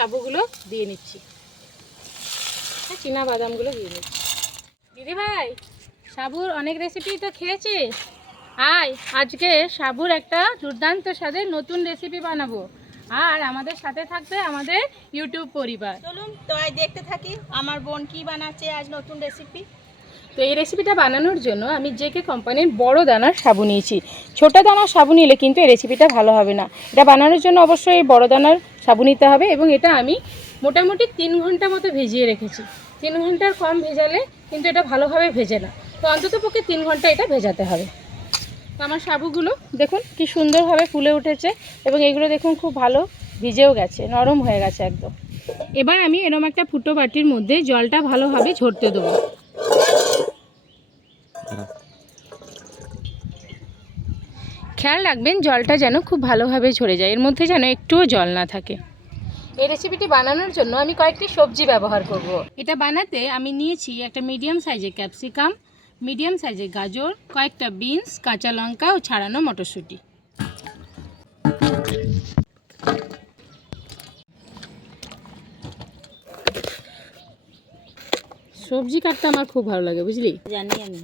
সাবুগুলো দিয়ে নিচ্ছি, চীনা বাদামগুলো দিয়ে নিচ্ছি। দিদি ভাই, সাবুর অনেক রেসিপি তো খেয়েছিস, আয় আজকে সাবুর একটা দুর্দান্ত স্বাদের নতুন রেসিপি বানাবো, আর আমাদের সাথে থাকবে আমাদের ইউটিউব পরিবার। চলুন তো আজ দেখতে থাকি আমার বোন কি বানাচ্ছে আজ নতুন রেসিপি। তো এই রেসিপিটা বানানোর জন্য আমি জেকে কোম্পানির বড় দানার সাবু নিয়েছি। ছোটো দানার সাবু নিলে কিন্তু এই রেসিপিটা ভালো হবে না। এটা বানানোর জন্য অবশ্যই এই বড় দানার সাবু নিতে হবে, এবং এটা আমি মোটামুটি 3 ঘন্টা মতো ভিজিয়ে রেখেছি। 3 ঘন্টার কম ভেজালে কিন্তু এটা ভালোভাবে ভেজে না, তো অন্তত পক্ষে 3 ঘন্টা এটা ভেজাতে হবে। তো আমার সাবুগুলো দেখুন কি সুন্দরভাবে ফুলে উঠেছে, এবং এগুলো দেখুন খুব ভালো ভিজেও গেছে, নরম হয়ে গেছে একদম। এবার আমি এরকম একটা ফুটো বাটির মধ্যে জলটা ভালোভাবে ঝরতে দেবো। খেয়াল রাখবেন জলটা যেন খুব ভালোভাবে ঝরে যায়, এর মধ্যে যেন একটুও জল না থাকে। এই রেসিপিটি বানানোর জন্য আমি কয়েকটি সবজি ব্যবহার করব। এটা বানাতে আমি নিয়েছি একটা মিডিয়াম সাইজের ক্যাপসিকাম, মিডিয়াম সাইজের গাজর, কয়েকটা বিনস, কাঁচা লঙ্কা ও ছাড়ানো মটরশুঁটি। সবজি কাটতে আমার খুব ভালো লাগে, বুঝলি? জানি আমি।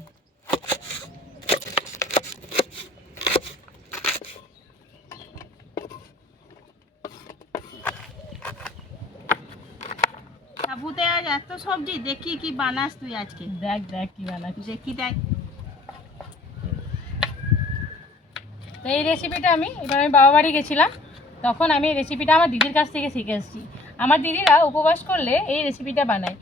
সাবুতে আজ এত সবজি, দেখি কি বানাস তুই আজকে। দেখ দেখ কি বানাস, দেখি দেখ। তো এই রেসিপিটা আমি বাবা বাড়ি গেছিলাম, তখন আমি এই রেসিপিটা আমার দিদির কাছ থেকে শিখে এসেছি। আমার দিদিরা উপবাস করলে এই রেসিপিটা বানায়।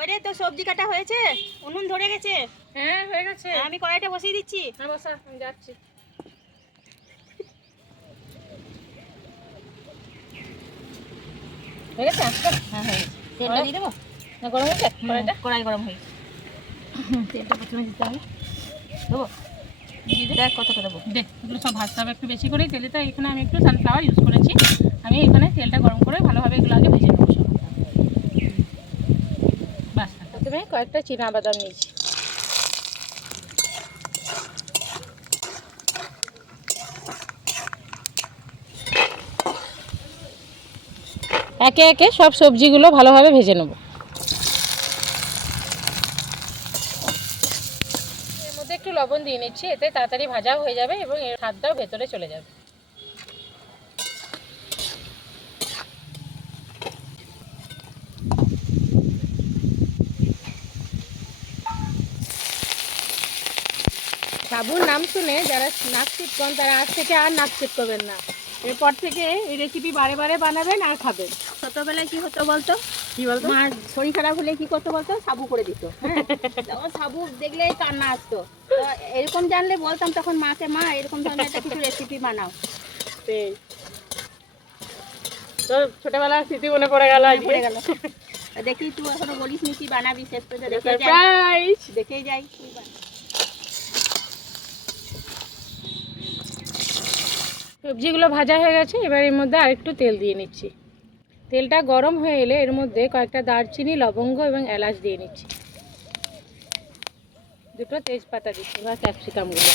ওরে তো সবজি কাটা হয়েছে, উনুন ধরে গেছে। হ্যাঁ হয়ে গেছে, আমি কড়াইটা বসিয়ে দিচ্ছি। হ্যাঁ বসা, আমি যাচ্ছি। হয়ে গেছে? হ্যাঁ হয়ে গেছে। তেলটা দিয়ে দেবো? না গরম হয়েছে কড়াইটা? কড়াই গরম হয়ে গেছে। তেলটা প্রথমে দিতে হবে। দেবো? দেখ কতটা দেবো। দেখ, এগুলো সব ভাজতে হবে একটু বেশি করেই। তেলটা এখানে আমি একটু সানফ্লাওয়ার ইউজ করেছি। আমি এখানে তেলটা গরম করে ভালোভাবে এগুলো আগে ভেজে নেবো সব। বাস, প্রথমে কয়েকটা চীনা বাদাম নিয়েছি। একে একে সব সবজিগুলো ভালোভাবে ভেজে নেব। এর মধ্যে একটু লবণ দিয়ে নিচ্ছি, এতে তাড়াতাড়ি ভাজাও হয়ে যাবে এবং এর স্বাদটাও ভেতরে চলে যাবে। সাবুর নাম শুনে যারা নাক চিটকন তারা আজ থেকে আর নাক চিটকবেন না। এরপর থেকে এই রেসিপি বারে বারে বানাবেন আর খাবেন। ছোটবেলায় কি হতো বলতো? কি বলতো? মার শরীর খারাপ হলে কি করতো বলতো? সাবু করে দিত। তখন সাবু দেখলেই কান্না আসতো। তো এরকম জানলে বলতাম তখন মাকে, মা এরকম ধরনের একটা কিছু রেসিপি বানাও। সেই তো ছোটবেলার স্মৃতি মনে পড়ে গেল। পড়ে গেল। দেখি তুই এখনো বলিস নি কি বানাবি, শেষ পর্যন্ত দেখে যাই। সারপ্রাইজ! দেখেই যাই কি বানাবি। সবজিগুলো ভাজা হয়ে গেছে, এবার এর মধ্যে আরেকটু তেল দিয়ে নিচ্ছি। তেলটা গরম হয়ে এলে এর মধ্যে কয়েকটা দারচিনি, লবঙ্গ এবং এলাচ দিয়ে নিচ্ছি। দুটো তেজপাতা দিচ্ছি। এবার ক্যাপসিকামগুলো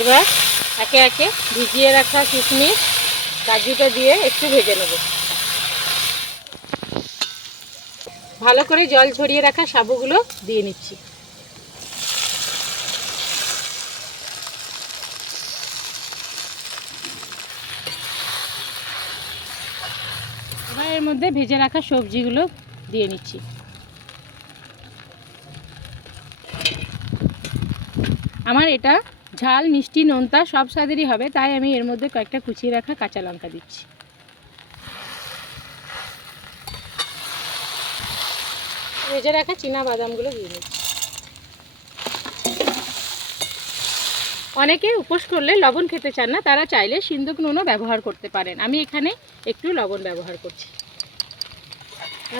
এবার একে একে ভিজিয়ে রাখা কিশমিশ, কাজুটা দিয়ে একটু ভেজে নেব। ভালো করে জল ঝরিয়ে রাখা সাবুগুলো দিয়ে নিচ্ছি। এবার এর মধ্যে ভেজে রাখা সবজিগুলো দিয়ে নিচ্ছি। আমার এটা ঝাল, মিষ্টি, নোনতা সব স্বাদেরই হবে, তাই আমি এর মধ্যে কয়েকটা কুচিয়ে রাখা কাঁচা লঙ্কা দিচ্ছি। ভেজে রাখা চীনা বাদামগুলো দিয়ে নিচ্ছি। অনেকে উপোস করলে লবণ খেতে চান না, তারা চাইলে সিন্দুক নুনও ব্যবহার করতে পারেন। আমি এখানে একটু লবণ ব্যবহার করছি।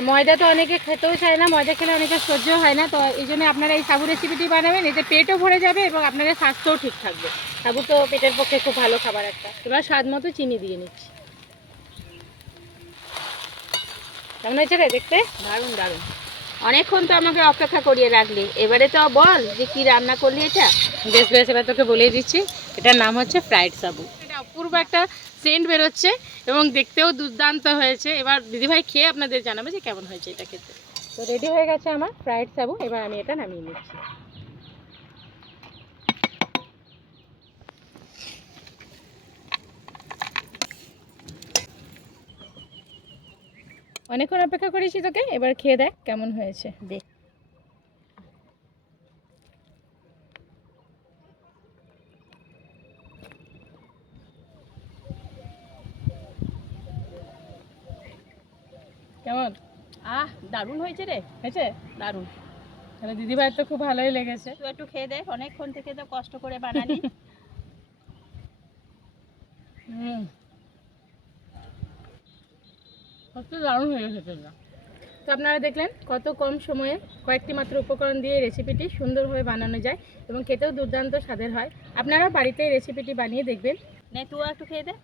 ময়দা তো অনেকে খেতেও চায় না, ময়দা খেলে অনেকে সহ্য হয় না, তো এই জন্য আপনারা এই সাবু রেসিপিটি বানাবেন, এতে পেটও ভরে যাবে এবং আপনাদের স্বাস্থ্যও ঠিক থাকবে। সাবু তো পেটের পক্ষে খুব ভালো খাবার একটা। এবার স্বাদ মতো চিনি দিয়ে নিচ্ছি। কেমন হয়েছে রে দেখতে? দারুণ দারুণ। অনেকক্ষণ তো আমাকে অপেক্ষা করিয়ে রাখলি, এবারে তো বল যে কি রান্না করলি এটা। বেশ বেশ, এবার তোকে বলেই দিচ্ছি, এটার নাম হচ্ছে ফ্রাইড সাবু। এটা অপূর্ব একটা সেন্ট বেরোচ্ছে এবং দেখতেও দুর্দান্ত হয়েছে। এবার দিদিভাই খেয়ে আপনাদের জানাবে যে কেমন হয়েছে এটা খেতে। তো রেডি হয়ে গেছে আমার ফ্রাইড সাবু, এবার আমি এটা নামিয়ে নিচ্ছি। অনেকক্ষণ অপেক্ষা করেছি তোকে, এবার খেয়ে দেখ কেমন হয়েছে। দে। কেমন? দারুণ হয়েছে রে। হয়েছে? দারুণ। তাহলে দিদিভাইয়ের তো খুব ভালোই লেগেছে। তুই একটু খেয়ে দেখ, অনেকক্ষণ থেকে তো কষ্ট করে বানালি। কত দারুণ হয়ে গেছে এটা। তো আপনারা দেখলেন কত কম সময়ে কয়েকটি মাত্র উপকরণ দিয়ে রেসিপিটি সুন্দরভাবে বানানো যায় এবং খেতেও দুর্দান্ত স্বাদের হয়। আপনারাও বাড়িতে এই রেসিপিটি বানিয়ে দেখবেন। নে তুই একটু খেয়ে দে।